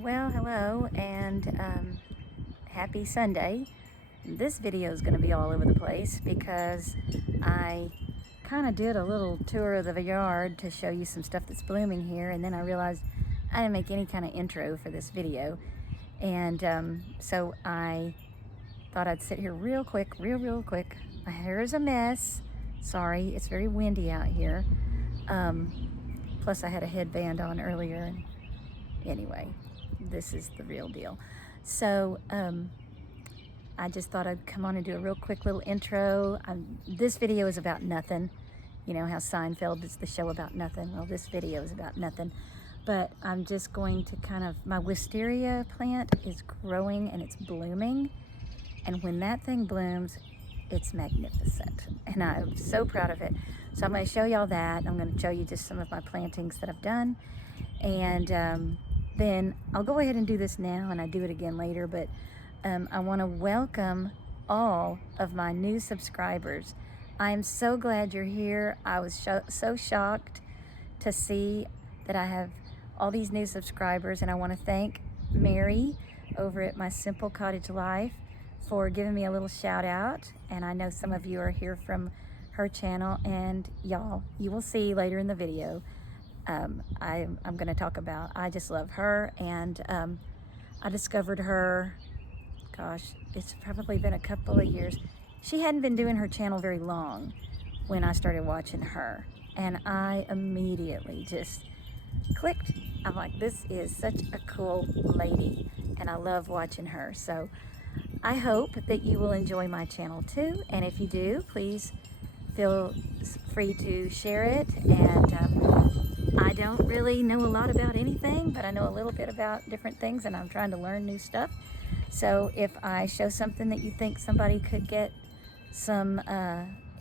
Well, hello and happy Sunday. This video is going to be all over the place because I kind of did a little tour of the yard to show you some stuff that's blooming here, and then I realized I didn't make any kind of intro for this video, and so I thought I'd sit here real quick. My hair is a mess. Sorry, it's very windy out here. Plus I had a headband on earlier, and anyway, this is the real deal. So I just thought I'd come on and do a real quick little intro. This video is about nothing. You know how Seinfeld is the show about nothing? Well, this video is about nothing. But I'm just going to my wisteria plant is growing and it's blooming. And when that thing blooms, it's magnificent. And I'm so proud of it. So I'm going to show y'all that. I'm going to show you just some of my plantings that I've done. And then I'll go ahead and do this now, and I do it again later, but I want to welcome all of my new subscribers. I am so glad you're here. I was so shocked to see that I have all these new subscribers, and I want to thank Mary over at My Simple Cottage Life for giving me a little shout out, and I know some of you are here from her channel, and y'all, you will see later in the video. I'm going to talk about, I just love her, and I discovered her, gosh, it's probably been a couple of years. She hadn't been doing her channel very long when I started watching her, and I immediately just clicked. I'm like, this is such a cool lady, and I love watching her. So I hope that you will enjoy my channel too, and if you do, please feel free to share it. And I don't really know a lot about anything, but I know a little bit about different things, and I'm trying to learn new stuff. So if I show something that you think somebody could get some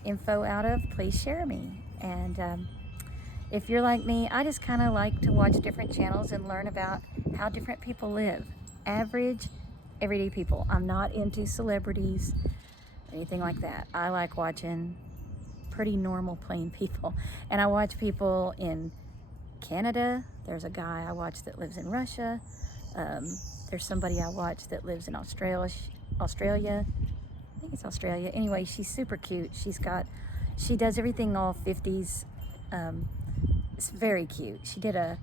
info out of, please share me. And if you're like me, I just kind of like to watch different channels and learn about how different people live. Average, everyday people. I'm not into celebrities, anything like that. I like watching pretty normal, plain people. And I watch people in Canada. There's a guy I watch that lives in Russia. There's somebody I watch that lives in Australia. I think it's Australia. Anyway, she's super cute. She does everything all 50s. It's very cute. She did a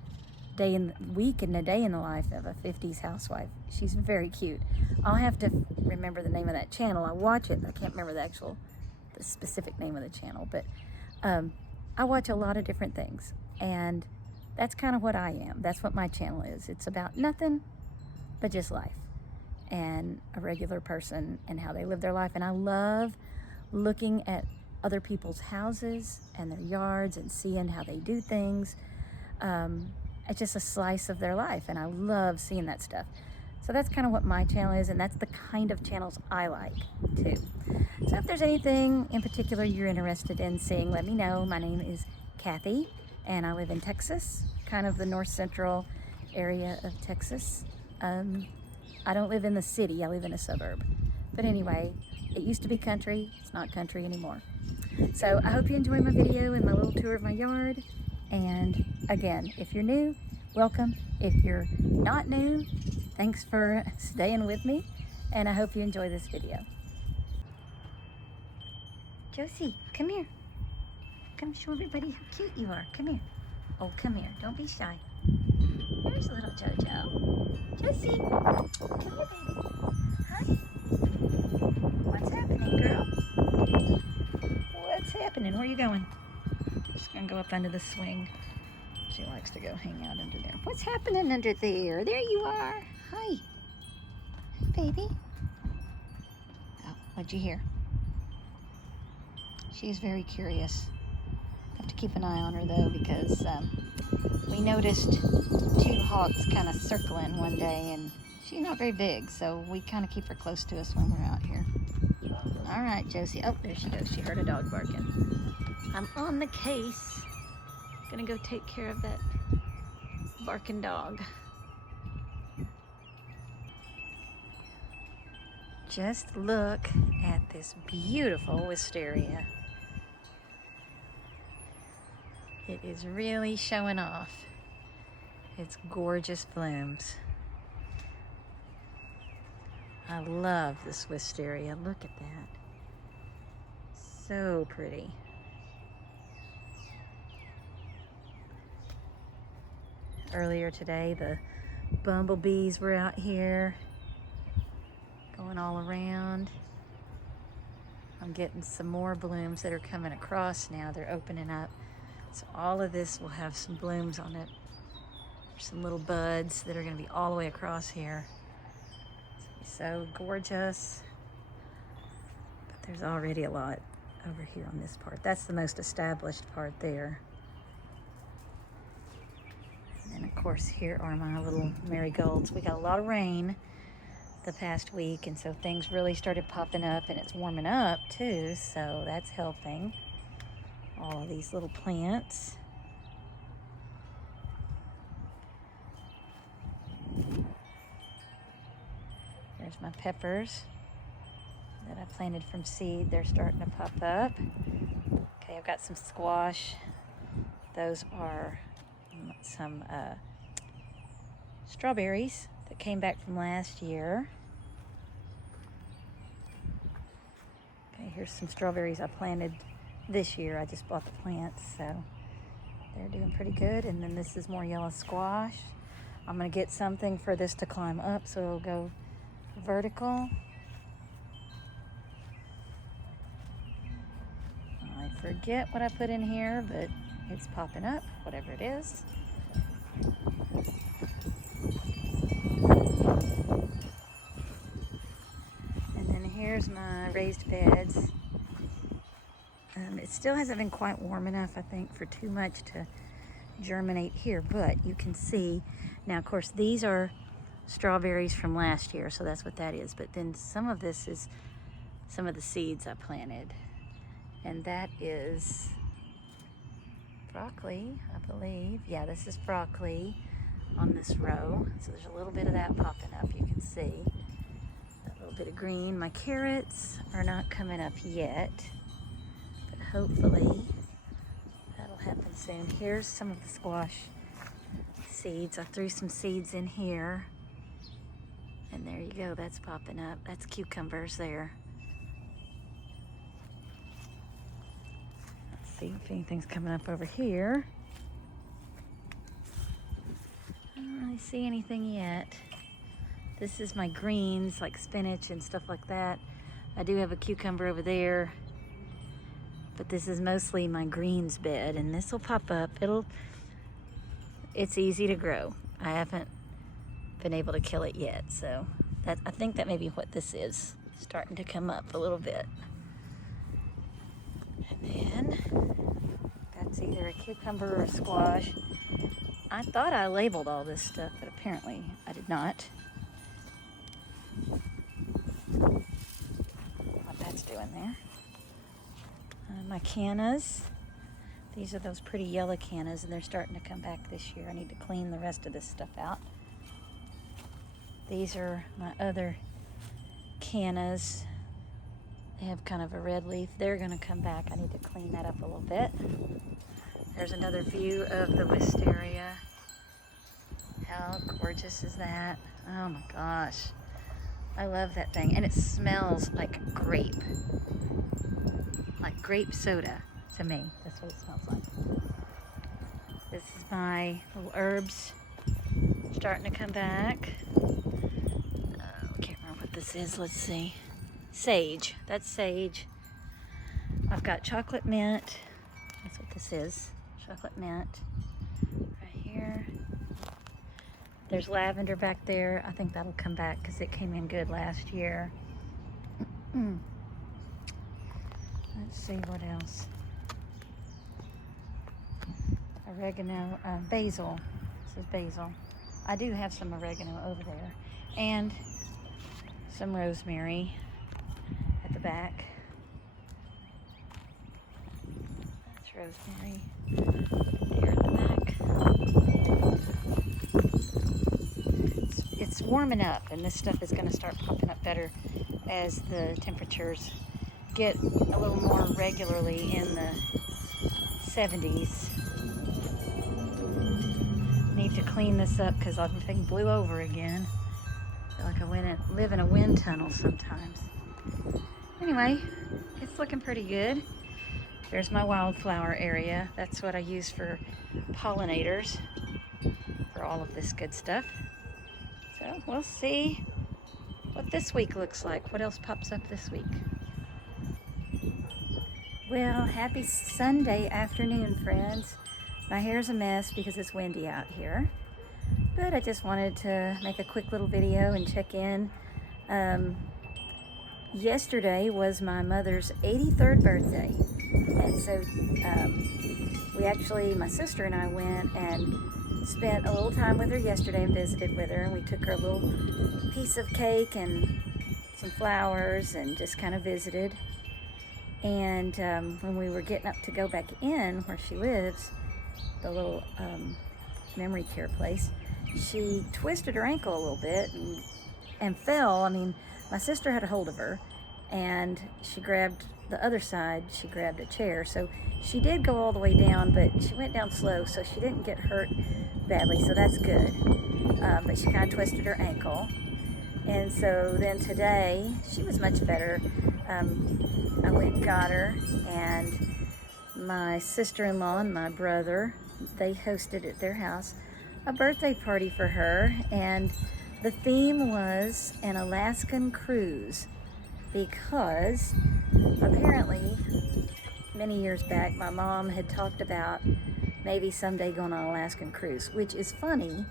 day in the life of a 50s housewife. She's very cute. I'll have to remember the name of that channel. I watch it. I can't remember the specific name of the channel, but I watch a lot of different things, and that's kind of what I am. That's what my channel is. It's about nothing but just life and a regular person and how they live their life. And I love looking at other people's houses and their yards and seeing how they do things. It's just a slice of their life, and I love seeing that stuff. So that's kind of what my channel is, and that's the kind of channels I like too. So if there's anything in particular you're interested in seeing, let me know. My name is Kathy, and I live in Texas, kind of the north central area of Texas. I don't live in the city, I live in a suburb. But anyway, it used to be country, it's not country anymore. So I hope you enjoy my video and my little tour of my yard. And again, if you're new, welcome. If you're not new, thanks for staying with me, and I hope you enjoy this video. Josie, come here. Come show everybody how cute you are. Come here. Oh, come here. Don't be shy. There's little Jojo. Josie, come here, baby. Hi. What's happening, girl? What's happening? Where are you going? Just gonna go up under the swing. She likes to go hang out under there. What's happening under there? There you are. Hi. Hi, baby. Oh, what'd you hear? She's very curious. Have to keep an eye on her though, because we noticed two hawks kind of circling one day, and she's not very big, so we kind of keep her close to us when we're out here. All right, Josie. Oh, there she goes. She heard a dog barking. I'm on the case. Gonna go take care of that barking dog. Just look at this beautiful wisteria. It is really showing off its gorgeous blooms. I love this wisteria. Look at that. So pretty. Earlier today, the bumblebees were out here going all around. I'm getting some more blooms that are coming across now. They're opening up. So all of this will have some blooms on it. There's some little buds that are going to be all the way across here. It's gonna be so gorgeous. But there's already a lot over here on this part. That's the most established part there. And then of course here are my little marigolds. We got a lot of rain the past week, and so things really started popping up, and it's warming up too, so that's helping all of these little plants. There's my peppers that I planted from seed. They're starting to pop up. Okay, I've got some squash. Those are some strawberries that came back from last year. Okay, here's some strawberries I planted this year. I just bought the plants, so they're doing pretty good. And then this is more yellow squash. I'm gonna get something for this to climb up so it'll go vertical. I forget what I put in here, but it's popping up, whatever it is. Here's my raised beds. It still hasn't been quite warm enough, I think, for too much to germinate here, but you can see now, of course, these are strawberries from last year, so that's what that is. But then some of this is some of the seeds I planted, and that is broccoli, I believe. Yeah, this is broccoli on this row, so there's a little bit of that popping up, you can see. Bit of green. My carrots are not coming up yet, but hopefully that'll happen soon. Here's some of the squash seeds. I threw some seeds in here, and there you go, that's popping up. That's cucumbers there. Let's see if anything's coming up over here. I don't really see anything yet. This is my greens, like spinach and stuff like that. I do have a cucumber over there, but this is mostly my greens bed, and this will pop up. It's easy to grow. I haven't been able to kill it yet, so I think that may be what this is, starting to come up a little bit. And then that's either a cucumber or a squash. I thought I labeled all this stuff, but apparently I did not. What that's doing there. My cannas. These are those pretty yellow cannas, and they're starting to come back this year. I need to clean the rest of this stuff out. These are my other cannas. They have kind of a red leaf. They're going to come back. I need to clean that up a little bit. There's another view of the wisteria. How gorgeous is that? Oh my gosh. I love that thing. And it smells like grape soda to me. That's what it smells like. This is my little herbs starting to come back. I can't remember what this is. Let's see. Sage. That's sage. I've got chocolate mint. That's what this is. Chocolate mint. Right here. There's lavender back there. I think that'll come back because it came in good last year. Let's see what else. Oregano, basil. This is basil. I do have some oregano over there. And some rosemary at the back. That's rosemary. There at the back. It's warming up, and this stuff is going to start popping up better as the temperatures get a little more regularly in the 70s. Need to clean this up because everything blew over again. feel like I live in a wind tunnel sometimes. Anyway, it's looking pretty good. There's my wildflower area. That's what I use for pollinators, for all of this good stuff. So we'll see what this week looks like. What else pops up this week? Well, happy Sunday afternoon, friends. My hair's a mess because it's windy out here, but I just wanted to make a quick little video and check in. Yesterday was my mother's 83rd birthday, and so my sister and I went and spent a little time with her yesterday and visited with her, and we took her a little piece of cake and some flowers and just kind of visited. And when we were getting up to go back in where she lives, the little memory care place, she twisted her ankle a little bit and fell. I mean, my sister had a hold of her, and she grabbed the other side. She grabbed a chair, so she did go all the way down, but she went down slow, so she didn't get hurt badly, so that's good. But she kind of twisted her ankle. And so then today, she was much better. I went and got her, and my sister-in-law and my brother, they hosted at their house a birthday party for her, and the theme was an Alaskan cruise, because apparently many years back my mom had talked about maybe someday going on an Alaskan cruise, which is funny.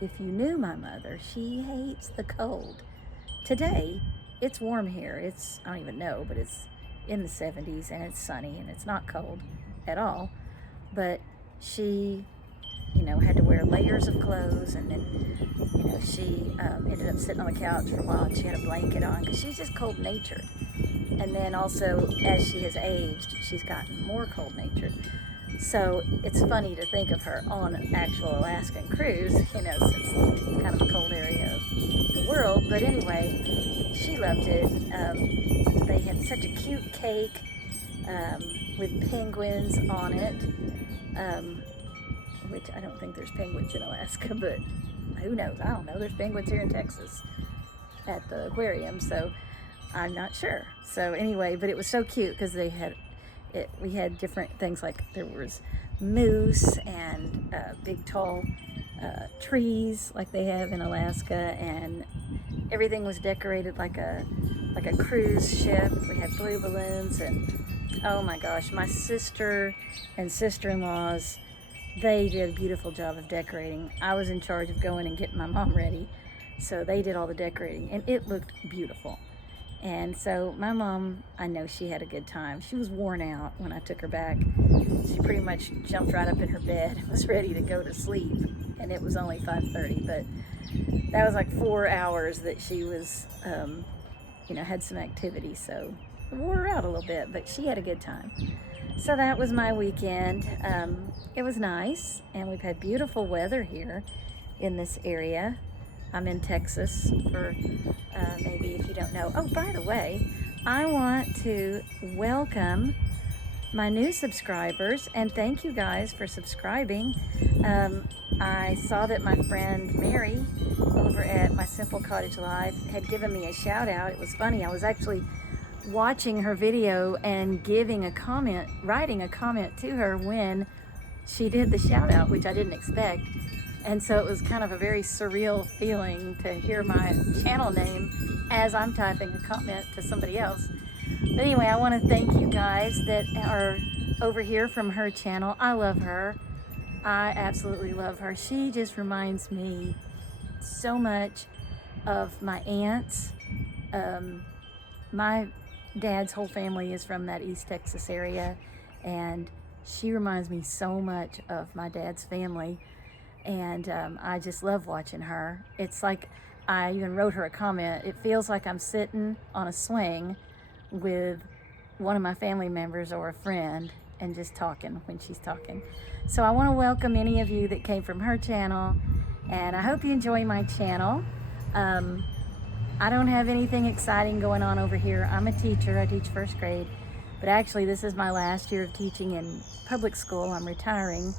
If you knew my mother, she hates the cold. Today, it's warm here. I don't even know, but it's in the 70s and it's sunny and it's not cold at all. But she, had to wear layers of clothes, and then, she ended up sitting on the couch for a while, and she had a blanket on because she's just cold-natured. And then also, as she has aged, she's gotten more cold-natured. So it's funny to think of her on an actual Alaskan cruise, since it's kind of a cold area of the world. But anyway, she loved it. They had such a cute cake with penguins on it, which I don't think there's penguins in Alaska, but who knows? I don't know. There's penguins here in Texas at the aquarium, so I'm not sure. So anyway, but it was so cute because we had different things, like there was moose and big tall trees like they have in Alaska, and everything was decorated like a cruise ship. We had blue balloons, and oh my gosh, my sister and sister-in-laws, they did a beautiful job of decorating. I was in charge of going and getting my mom ready, so they did all the decorating, and it looked beautiful. And so my mom, I know she had a good time. She was worn out when I took her back. She pretty much jumped right up in her bed and was ready to go to sleep. And it was only 5:30, but that was like 4 hours that she was, had some activity. So it wore her out a little bit, but she had a good time. So that was my weekend. It was nice, and we've had beautiful weather here in this area. I'm in Texas, for maybe if you don't know. Oh, by the way, I want to welcome my new subscribers, and thank you guys for subscribing. I saw that my friend Mary over at My Simple Cottage Life had given me a shout out. It was funny. I was actually watching her video and writing a comment to her when she did the shout out, which I didn't expect. And so it was kind of a very surreal feeling to hear my channel name as I'm typing a comment to somebody else. But anyway, I want to thank you guys that are over here from her channel. I love her. I absolutely love her. She just reminds me so much of my aunts. My dad's whole family is from that East Texas area, and she reminds me so much of my dad's family. And I just love watching her. It's like, I even wrote her a comment, it feels like I'm sitting on a swing with one of my family members or a friend and just talking when she's talking. So I want to welcome any of you that came from her channel, and I hope you enjoy my channel. I don't have anything exciting going on over here. I'm a teacher. I teach first grade, but actually this is my last year of teaching in public school. I'm retiring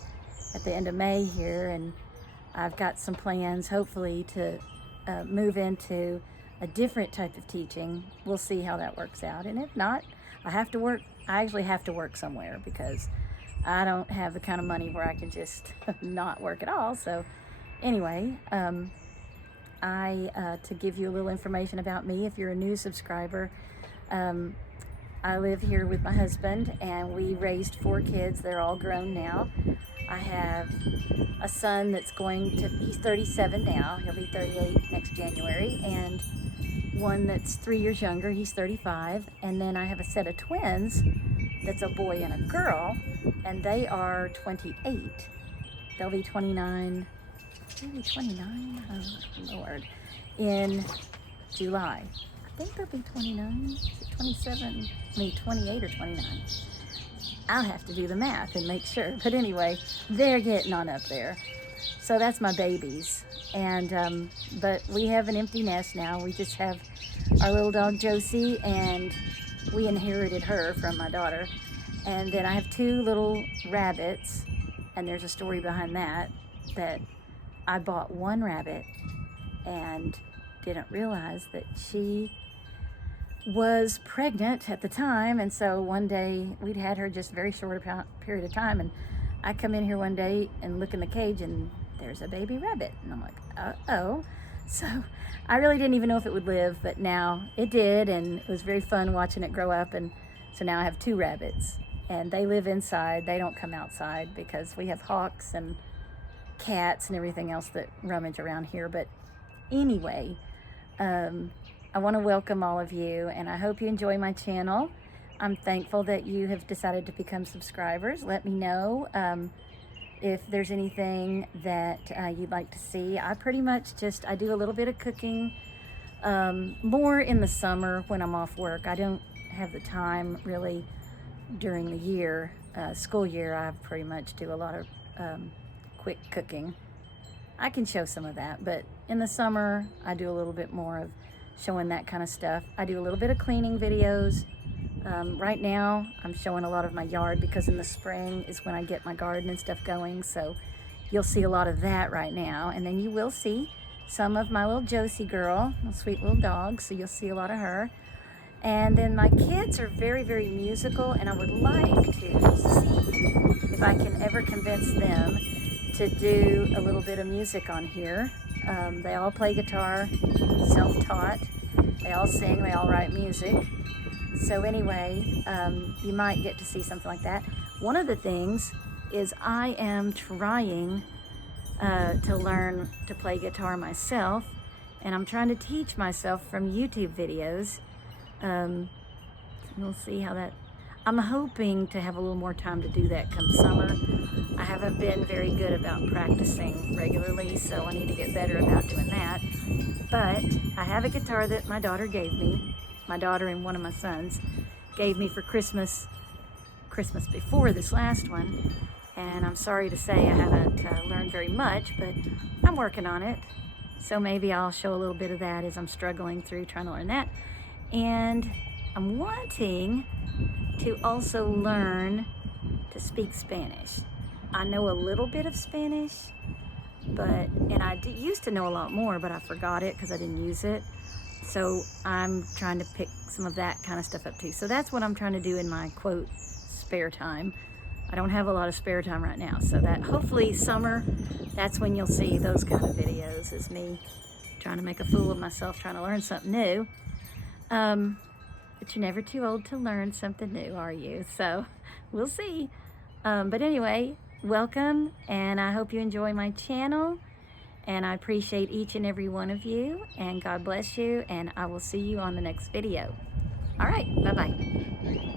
at the end of May here, and I've got some plans hopefully to move into a different type of teaching. We'll see how that works out. And if not, I actually have to work somewhere because I don't have the kind of money where I can just not work at all. So anyway, to give you a little information about me, if you're a new subscriber, I live here with my husband, and we raised 4 kids. They're all grown now. I have a son that's he's 37 now. He'll be 38 next January. And one that's 3 years younger. He's 35. And then I have a set of twins that's a boy and a girl, and they are 28. They'll be 29, maybe 29? Oh, Lord. In July. I think they'll be 29, 27, I mean 28 or 29. I'll have to do the math and make sure. But anyway, they're getting on up there. So that's my babies. And, but we have an empty nest now. We just have our little dog Josie, and we inherited her from my daughter. And then I have 2 little rabbits, and there's a story behind that I bought one rabbit and didn't realize that she was pregnant at the time. And so one day, we'd had her just a very short period of time, and I come in here one day and look in the cage, and there's a baby rabbit, and I'm like, uh-oh. So I really didn't even know if it would live, but now it did, and it was very fun watching it grow up. And so now I have 2 rabbits, and they live inside. They don't come outside because we have hawks and cats and everything else that rummage around here. But anyway, I want to welcome all of you, and I hope you enjoy my channel. I'm thankful that you have decided to become subscribers. Let me know if there's anything that you'd like to see. I pretty much I do a little bit of cooking, more in the summer when I'm off work. I don't have the time really during the year, school year. I pretty much do a lot of quick cooking. I can show some of that, but in the summer, I do a little bit more of showing that kind of stuff. I do a little bit of cleaning videos. Right now, I'm showing a lot of my yard because in the spring is when I get my garden and stuff going. So you'll see a lot of that right now. And then you will see some of my little Josie girl, a sweet little dog. So you'll see a lot of her. And then my kids are very, very musical, and I would like to see if I can ever convince them to do a little bit of music on here. They all play guitar, self-taught. They all sing, they all write music. So anyway, you might get to see something like that. One of the things is I am trying to learn to play guitar myself, and I'm trying to teach myself from YouTube videos. We'll see how that... I'm hoping to have a little more time to do that come summer. I haven't been very good about practicing regularly, so I need to get better about doing that. But I have a guitar that my daughter gave me. My daughter and one of my sons gave me for Christmas before this last one. And I'm sorry to say I haven't learned very much, but I'm working on it. So maybe I'll show a little bit of that as I'm struggling through trying to learn that. And I'm wanting to also learn to speak Spanish. I know a little bit of Spanish, and I used to know a lot more, but I forgot it because I didn't use it. So I'm trying to pick some of that kind of stuff up too. So that's what I'm trying to do in my, quote, spare time. I don't have a lot of spare time right now. So that hopefully summer, that's when you'll see those kind of videos, is me trying to make a fool of myself, trying to learn something new. But you're never too old to learn something new, are you? So we'll see. But anyway, welcome, and I hope you enjoy my channel. And I appreciate each and every one of you, and God bless you, and I will see you on the next video. All right, bye-bye.